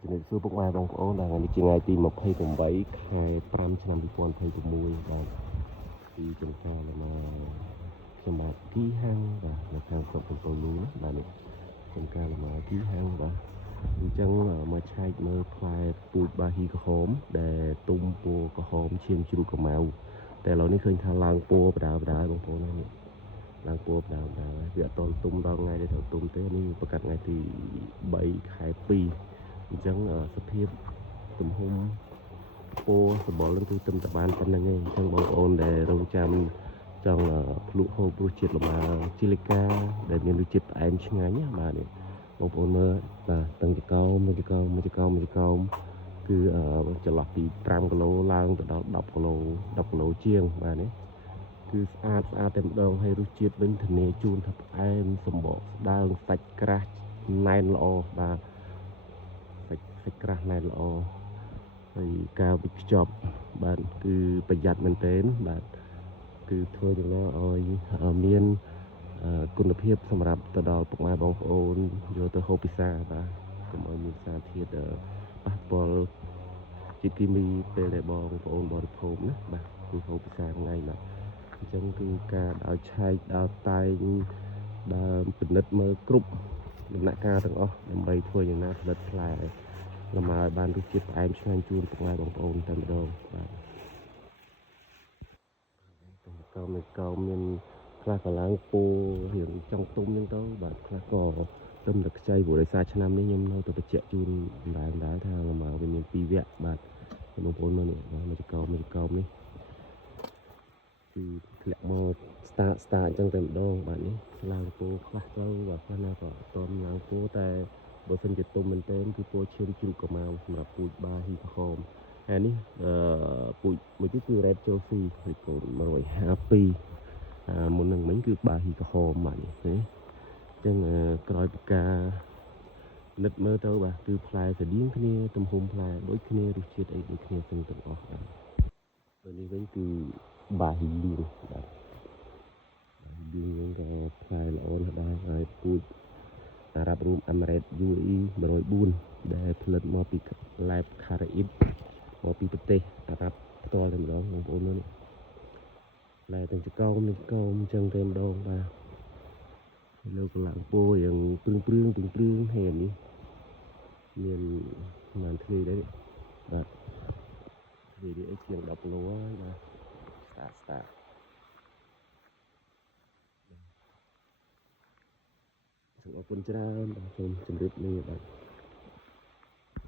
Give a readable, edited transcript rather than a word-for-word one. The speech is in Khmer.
ជំរាបសួរពុកម៉ែបងប្អូនដែលថ្ងៃនេះជាថ្ងៃទី28ខែ5ឆ្នាំ2026បាទពីចំការមកខ្ញុំបាទគីហាំងបាទនៅខាងស្រុកកំពង់លូណាបាទនេះចំការមកគីហាំងបាទអញ្ចឹងមកឆែកមើលផ្លែពូជបាហ៊ីក្រហមដែលទុំពណ៌ក្រហមឈាមជ្រូកកម៉ៅតែឥឡូវនេះឃើញថាឡើងពណ៌បដាបងប្អូនណានេះឡើងពណ៌បដាវាអត់តទុំដល់ថ្ងៃដែលត្រូវទុំទេនេះប្រកាសថ្ងៃទី3ខែ2អញ្ចឹងសភាពទំហំពណ៌សម្បុរនឹងគឺទំតបានប៉ុណ្្នឹងឯងអញ្ចឹងបងប្អូនដែលរងចាំចង់ភ្លក់ហូបរសជាតិលម៉ើជីលីកាដែលមានរសជាតិផ្អែមឆ្ងាញ់ណាបាទនេះបងប្អូនមើលបាទទាំងចកោមគឺចន្លោះពី5គីឡូឡើងទៅដល់10គីឡូជាងបាទនេះគឺស្អាតតែម្ដងហើយរសជាតិវិញធានាជូនថាផ្អែមសម្បកស្ដើងសាច់ក្រាស់ណែនល្អបាទសាច់ក្រាស់ណែនល្អហើយការវិខ្ចប់បាទគឺប្រយ័ត្នមែនទែនបាទគឺធ្វើយ៉ាងណាឲ្យមានគុណភាពសម្រាប់ទៅដល់ពុកម៉ែបងប្អូនយកទៅហូបពិសាបាទកុំឲ្យមានសារធាតុប៉ះពាល់ជាតិគីមីពេលដែលបងប្អូនបរិភោគណាបាទគឺហូបពិសាថ្ងៃបាទអញ្ចឹងគឺការដល់ឆែកដល់តែងដើមពិនិត្យមើលគ្រប់ដំណាក់កាលទាំងអស់ដើម្បីធ្វើយ៉ាងណាផលិតផ្លែលម៉ើឲ្យបានរសជាតិផ្អែមឆ្ងាញ់ជូនពុកម៉ែបងប្អូនតែម្ដងបាទកោមានខ្លះក៏ឡើងពូរៀងចង់ទុំអញ្ចឹងទៅបាទខ្លះក៏ទឹមតែខ្ចីព្រោះដោយសារឆ្នាំនេះខ្ញុំនៅតែបញ្ជាក់ជូនដែរថាលម៉ើវាមាន2វគ្គបាទបងប្អូនមើលនេះមកកោមនេះគឺធ្លាក់មកស្តាអញ្ចឹងតែម្ដងបាទនេះឡើងពូខ្លះទៅបាទខ្លះណាក៏អត់ទាន់ឡើងពូតែបើសិនជាទុំមែនទែនគឺពូឈាមជ្រូកកម៉ៅសម្រាប់ពូជបាហ៊ីក្រហមហើយនេះពូជមួយទៀតគឺ Red Josie ហើយកូន152មុននឹងមិញគឺបាហ៊ីក្រហមបាទនេះអញ្ចឹងក្រោយពីការនិតមើលទៅបាទគឺផ្លែស្តៀងគ្នាទំហំផ្លែដូចគ្នារសជាតិអីដូចគ្នាទាំងអស់បាទនេះវិញគឺបាហ៊ីលៀងបាទបាហ៊ីលៀងវិញក៏ផ្លែល្អណាស់ដែរហើយពូជអារ៉ាប់រួមអាមេរិក UE 104ដែលផលិតមកពីឡែបខារ៉ាអ៊ីបមកពីប្រទេសអារ៉ាប់ផ្ទាល់តែម្ដងបងប្អូនមើលផ្លែទាំងចកោមអញ្ចឹងតែម្ដងបាទលើកឡើងពោយ៉ាងព្រឿងហេនេះមានប្រហែលថ្ងៃដែរបាទថ្ងៃនេះអីជាង10គីឡូហើយបាទស្តាសូមអរគុណច្រើនបាទសូមជម្រាបលាបាទ